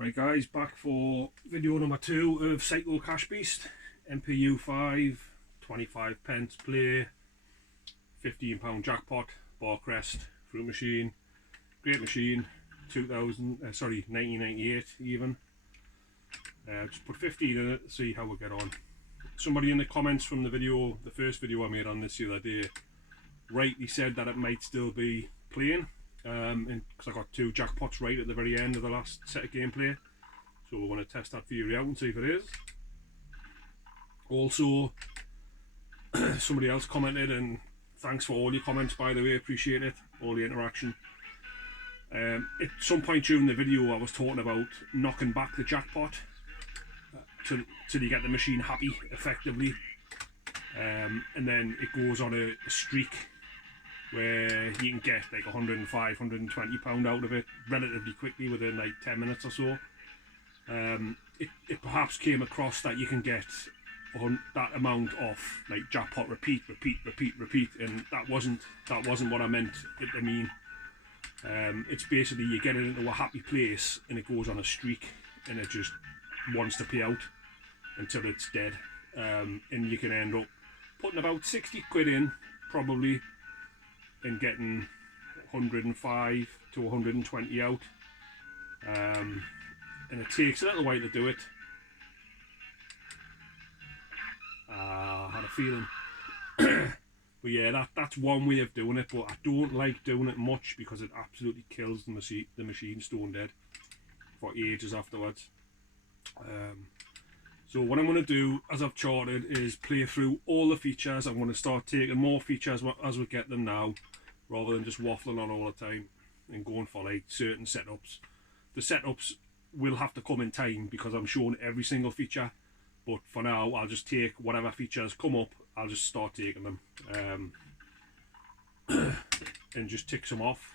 Right guys, back for video number 2 of Psycho Cash Beast. MPU 5, 25 pence play, £15 jackpot, Barcrest, fruit machine, great machine, 1998 even. Just put 15 in it to see how we get on. Somebody in the comments from the video, the first video I made on this the other day, rightly said that it might still be playing. Because I got 2 jackpots right at the very end of the last set of gameplay, so we want to test that theory out and see if it is. Also, somebody else commented, and thanks for all your comments by the way, appreciate it, all the interaction. At some point during the video I was talking about knocking back the jackpot till you get the machine happy effectively, and then it goes on a streak where you can get like 105, £120 out of it relatively quickly within like 10 minutes or so. It perhaps came across that you can get that amount off like jackpot repeat, and that wasn't what I meant it to mean. It's basically you get it into a happy place and it goes on a streak and it just wants to pay out until it's dead, and you can end up putting about 60 quid in probably and getting 105 to 120 out, and it takes a little while to do it. I had a feeling. But yeah, that's one way of doing it, but I don't like doing it much because it absolutely kills the machine stone dead for ages afterwards. So what I'm going to do, as I've charted, is play through all the features. I'm going to start taking more features as we get them now, rather than just waffling on all the time and going for like certain setups. The setups will have to come in time because I'm showing every single feature, but for now I'll just take whatever features come up, I'll just start taking them, and just tick some off.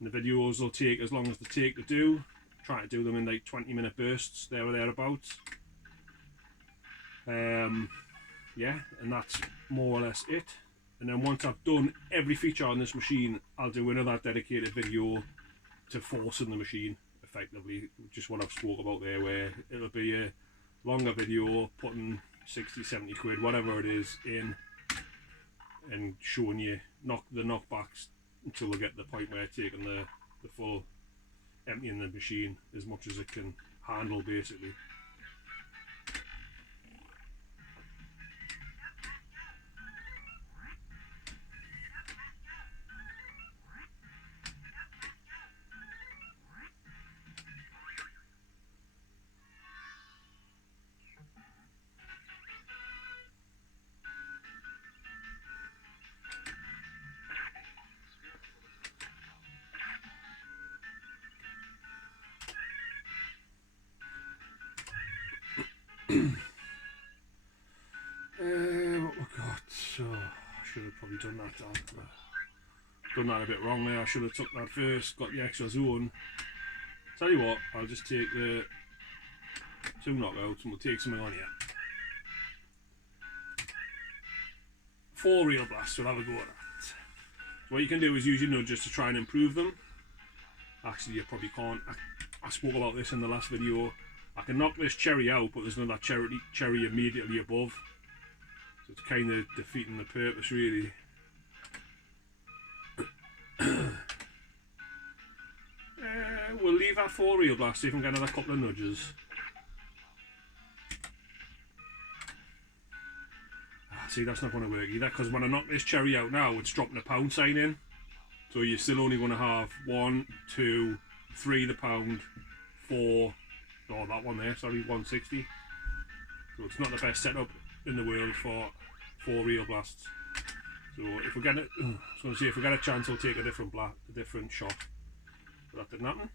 And the videos will take as long as they take to do. Try to do them in like 20-minute bursts, there or thereabouts. Yeah, and that's more or less it. And then once I've done every feature on this machine, I'll do another dedicated video to forcing the machine effectively, just what I've spoke about there, where it'll be a longer video putting 60, 70 quid, whatever it is, in and showing you the knockbacks until we get to the point where it's taking the full emptying the machine as much as it can handle basically. What we got? So I should have probably done that. Done that a bit wrong there. I should have took that first. Got the extra zone. Tell you what, I'll just take the 2 knockouts and we'll take something on here. 4 real blasts. We'll have a go at that. So what you can do is use your nudges to try and improve them. Actually, you probably can't. I spoke about this in the last video. I can knock this cherry out, but there's another cherry immediately above. So it's kind of defeating the purpose, really. We'll leave that 4 real blast, see if we can get another couple of nudges. See, that's not going to work either, because when I knock this cherry out now, it's dropping a pound sign in. So you're still only going to have 1, 2, 3 the pound, 4, oh that one there, sorry, 160. So it's not the best setup in the world for 4 real blasts. So if we get it, I was going to say, if we get a chance, we'll take a different shot. But that didn't happen.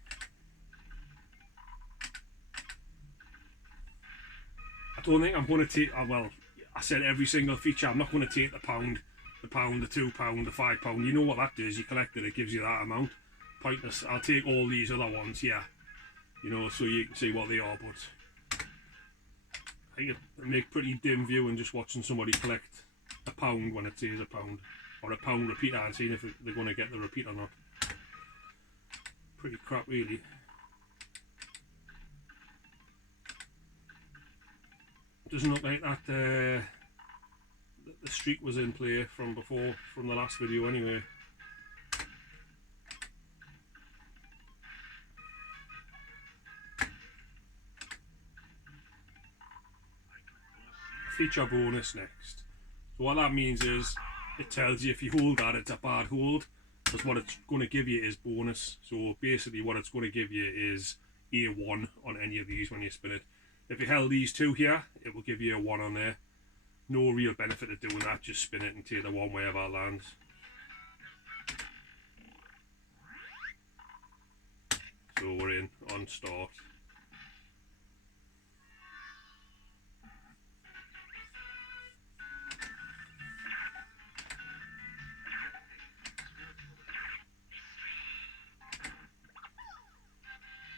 I don't think I'm going to take, well, I said every single feature, I'm not going to take the pound, the £2, the £5. You know what that does, you collect it, it gives you that amount. Pointless. I'll take all these other ones here, you know, so you can see what they are, but I think it make pretty dim viewing just watching somebody collect a pound when it says a pound, or a pound repeater, and seeing if they're going to get the repeat or not. Pretty crap really. Doesn't look like that the streak was in play from before, from the last video anyway. Feature bonus next. So what that means is it tells you if you hold that it's a bad hold, because what it's going to give you is bonus. So basically what it's going to give you is A1 on any of these when you spin it. If you held these two here, it will give you a 1 on there. No real benefit of doing that, just spin it and take the 1 wherever it lands. So we're in on start.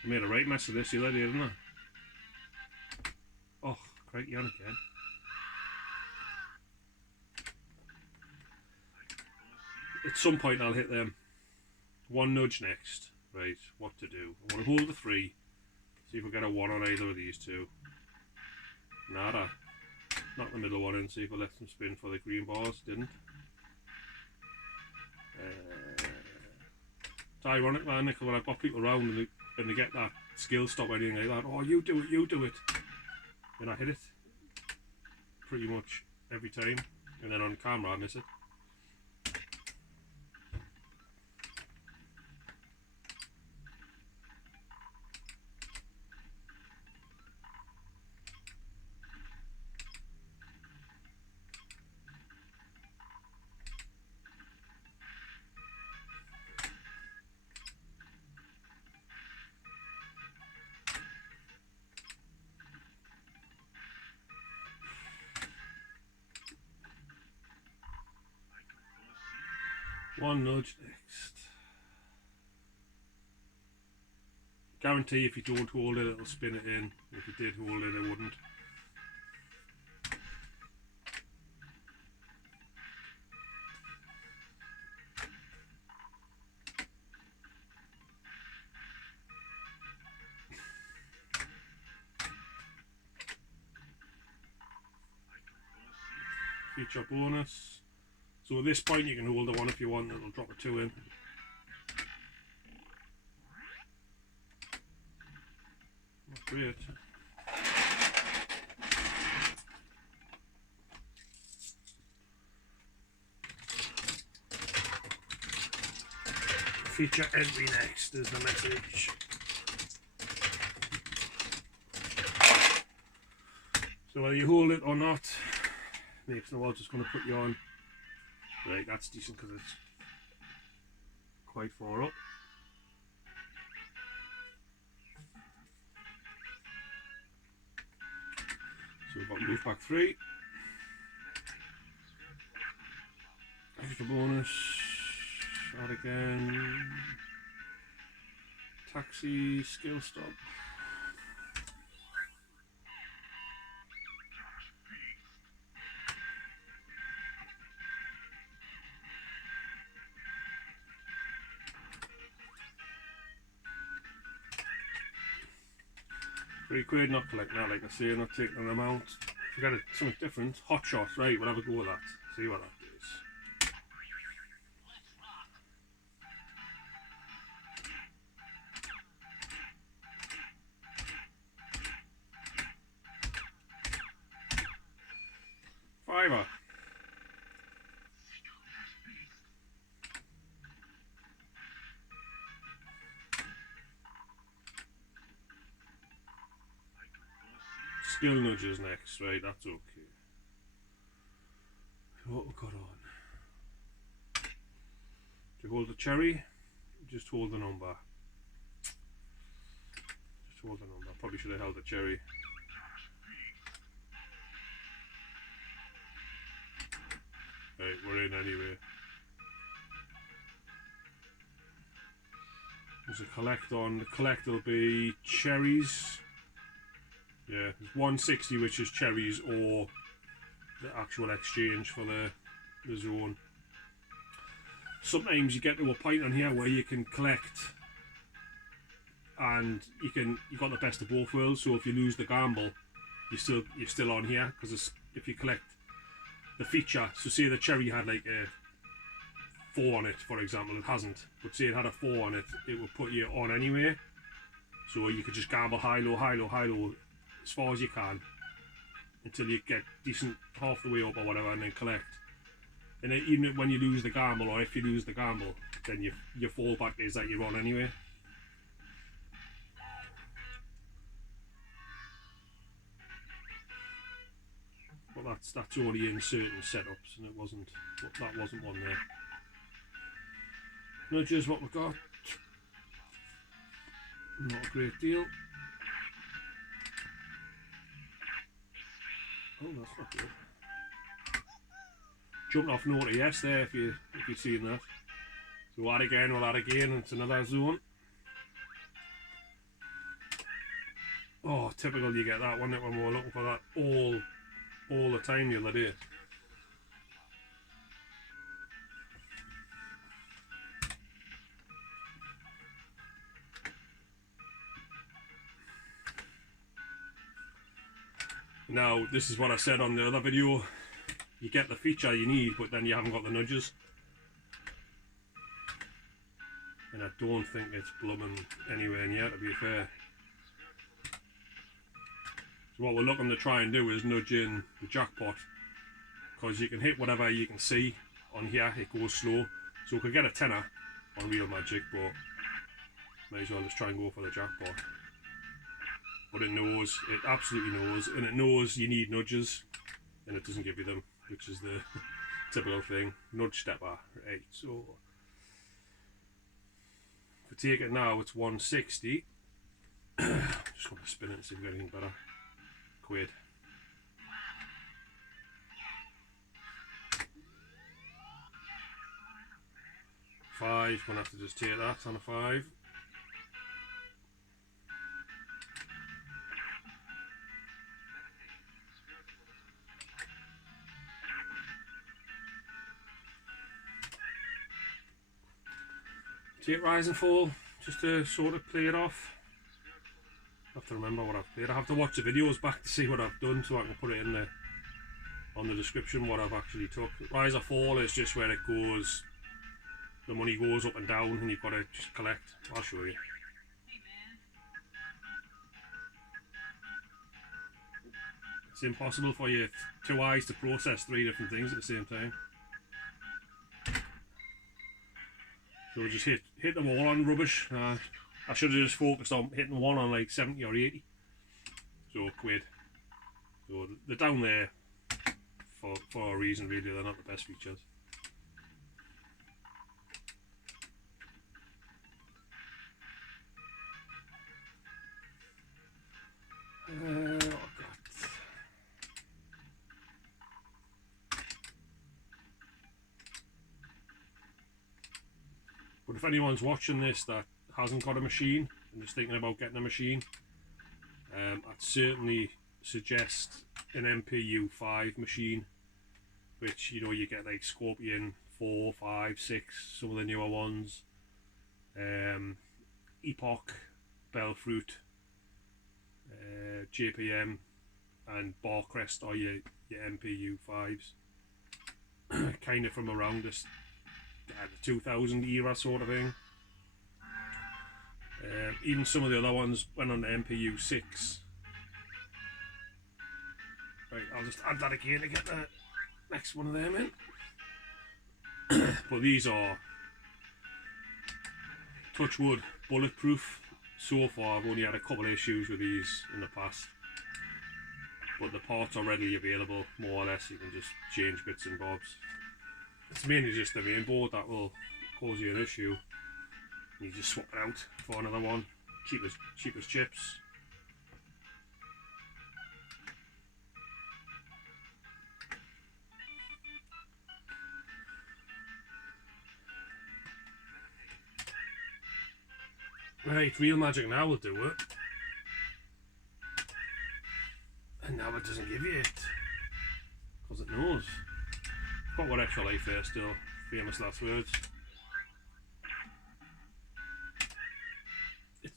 I made a right mess of this the other day, didn't I? Oh, crikey on again. At some point I'll hit them. 1 nudge next. Right, what to do? I want to hold the 3. See if we get a 1 on either of these two. Nada. Knock the middle one in, see if I let them spin for the green bars. Didn't. It's ironic, man, Nick, when I've got people around and they get that skill stop or anything like that. Oh, you do it. And I hit it pretty much every time. And then on camera I miss it. One nudge next. Guarantee if you don't hold it, it'll spin it in. If you did hold it, it wouldn't. Feature bonus. So at this point you can hold the 1 if you want, it'll drop a 2 in. Not great. Feature entry next is the message. So whether you hold it or not, makes no odds, it's going to put you on. Right, that's decent because it's quite far up. So we've got move back 3. Extra bonus. Add again. Taxi, skill stop. £3, not collecting that, like I say, not taking an amount. If you got something different, hot shot, right, we'll have a go with that. See what that is. £5. Skill nudges next, right, that's okay. What we got on? To hold the cherry, just hold the number. Just hold the number. Probably should have held the cherry. Right, we're in anyway. There's a collect on. The collect will be cherries. Yeah, there's 160, which is cherries or the actual exchange for the zone. Sometimes you get to a point on here where you can collect and you got the best of both worlds. So if you lose the gamble, you're still on here, because if you collect the feature, so say the Cherry had like a 4 on it, for example, it hasn't, but say it had a 4 on it, it would put you on anyway. So you could just gamble high, low, high, low, high, low as far as you can until you get decent half the way up or whatever, and then collect. And then even when you lose the gamble, or if you lose the gamble, then your fallback is that you're on anyway. But that's only in certain setups, and that wasn't one there. Nudges, what we got. Not a great deal. Oh, that's not good. Jumped off no to yes there if you've seen that. So we'll add again, and it's another zone. Oh, typical, you get that one when we were looking for that all the time the other day. Now, this is what I said on the other video. You get the feature you need, but then you haven't got the nudges. And I don't think it's blooming anywhere near, to be fair. So what we're looking to try and do is nudge in the jackpot, because you can hit whatever you can see on here. It goes slow, so we could get a tenner on Real Magic, but may as well just try and go for the jackpot. But it knows, it absolutely knows, and it knows you need nudges, and it doesn't give you them, which is the typical thing. Nudge stepper, right? So if we take it now, it's 160. Just want to spin it and see if we get anything better. Quid. £5, gonna have to just take that on a 5. Take Rise and Fall, just to sort of play it off. I have to remember what I've played. I have to watch the videos back to see what I've done, so I can put it in on the description what I've actually took. Rise or Fall is just where it goes, the money goes up and down, and you've got to just collect. I'll show you. It's impossible for your 2 eyes to process 3 different things at the same time. So just hit them all on rubbish. I should have just focused on hitting one on like 70 or 80. So quid. So they're down there for a reason, really. They're not the best features. Oh God. But if anyone's watching this that hasn't got a machine and is thinking about getting a machine, I'd certainly suggest an MPU 5 machine, which, you know, you get like Scorpion 4, 5, 6, some of the newer ones, Epoch, Bellfruit, JPM and Barcrest are your MPU 5s. Kind of from around this the 2000 era sort of thing. Even some of the other ones went on the MPU 6. Right, I'll just add that again to get the next one of them in. But these are, touch wood, bulletproof. So far I've only had a couple of issues with these in the past, but the parts are readily available, more or less. You can just change bits and bobs. It's mainly just the main board that will cause you an issue. You just swap it out for another one, cheap as chips. Right, Real Magic now will do it. And now it doesn't give you it, because it knows. Got what extra life there still, famous last words.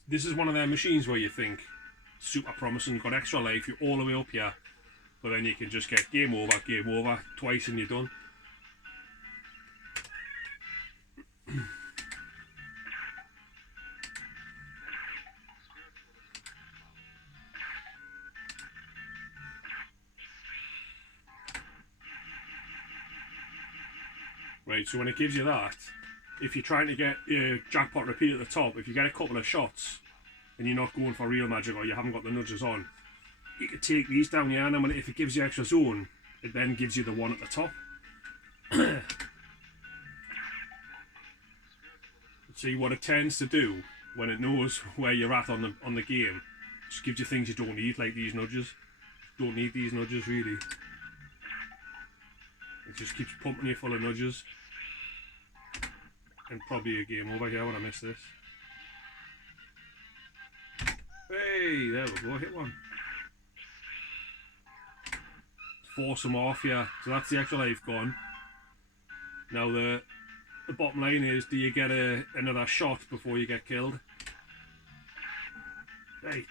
This is one of their machines where you think, super promising. You've got extra life, you're all the way up here, but then you can just get game over twice and you're done. Right, so when it gives you that, if you're trying to get your jackpot repeat at the top, if you get a couple of shots and you're not going for real magic or you haven't got the nudges on, you can take these down here, and then if it gives you extra zone, it then gives you the one at the top. See what it tends to do when it knows where you're at on the game, just gives you things you don't need, like these nudges. Don't need these nudges really. It just keeps pumping you full of nudges. And probably a game over here when I miss this. Hey, there we go, hit one. Force them off, yeah. So that's the extra life gone. Now the bottom line is, do you get another shot before you get killed? Right.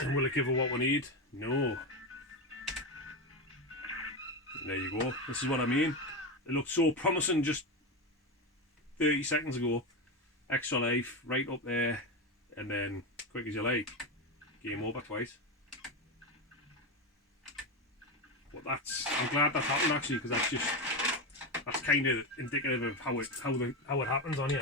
And will it give her what we need? No. There you go. This is what I mean. It looked so promising just 30 seconds ago. Extra life right up there, and then quick as you like, game over twice. But I'm glad that happened actually, because that's kind of indicative of how it happens on here.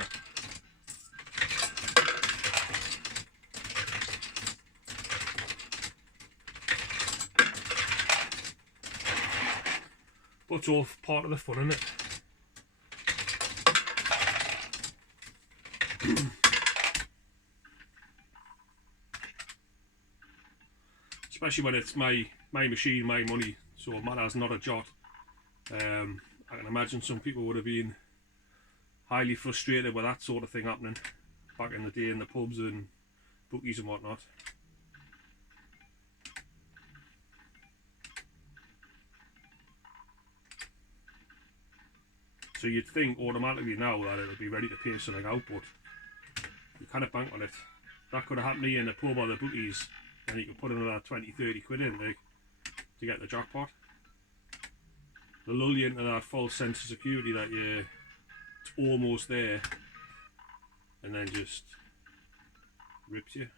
But it's all part of the fun, isn't it? Especially when it's my machine, my money, so it matters not a jot. I can imagine some people would have been highly frustrated with that sort of thing happening back in the day in the pubs and bookies and whatnot. So you'd think automatically now that it'll be ready to pay something out, but you kind of bank on it. That could have happened to you in the pub or the bookies, and you could put another 20-30 quid in to get the jackpot. They'll lull you into that false sense of security that it's almost there, and then just rips you.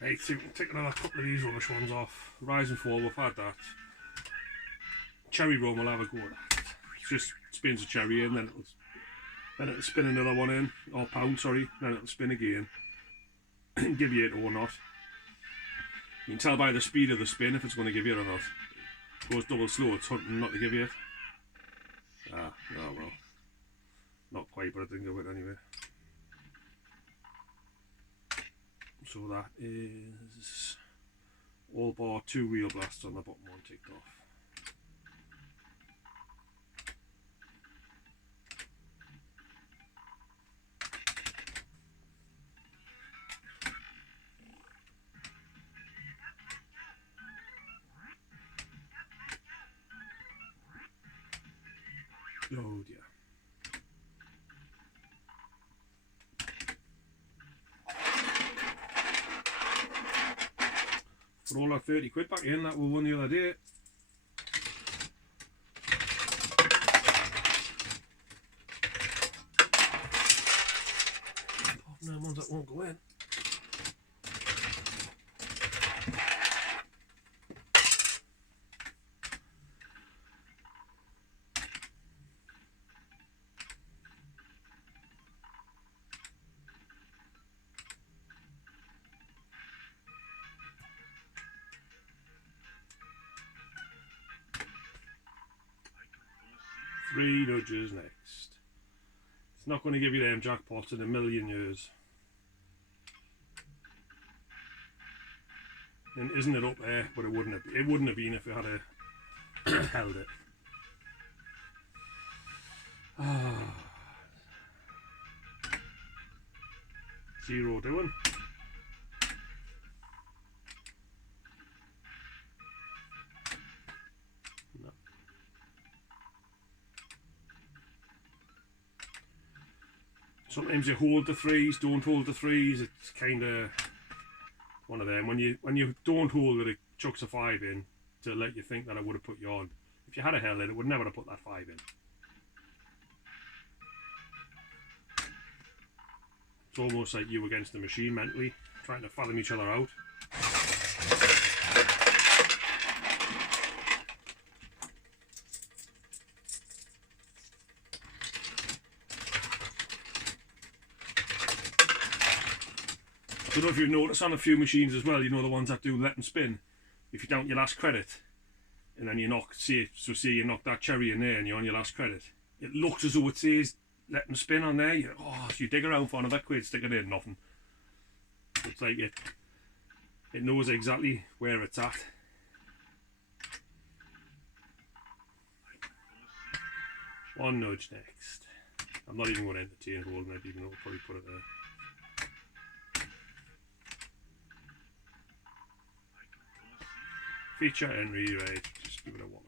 Right, so we can take another couple of these rubbish ones off. Rise and Fall, we've had that. Cherry Rum, we'll have a go at that. It just spins a cherry in, then it'll spin another one in, or pound, sorry, then it'll spin again. Give you it or not. You can tell by the speed of the spin if it's going to give you it or not. It goes double slow, it's hunting not to give you it. Oh well. Not quite, but I didn't go it anyway. So that is all bar 2 wheel blasts on the bottom one ticked off. Oh dear. Put all that 30 quid back in that we won the other day. Apart from them ones that won't go in. Three nudges next. It's not going to give you them jackpots in a million years. And isn't it up there? But it wouldn't have been if it had held it. Zero doing. No. Sometimes you hold the threes, don't hold the threes. It's kind of one of them. When you don't hold it, it chucks a 5 in to let you think that I would have put you on. If you had a held it, it would never have put that 5 in. It's almost like you against the machine mentally, trying to fathom each other out. I don't know if you've noticed on a few machines as well, you know, the ones that do let and spin, if you don't your last credit and then you knock, say you knock that cherry in there and you're on your last credit, it looks as though it says let them spin on there. You dig around for another quid, stick it in, nothing. It's like it knows exactly where it's at. One nudge next. I'm not even going to entertain holding it, even though I'll probably put it there. Feature and rewrite, just give it a wallop.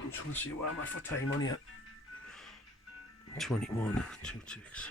I'm trying to see where I'm at for time on here. 21, 2 ticks.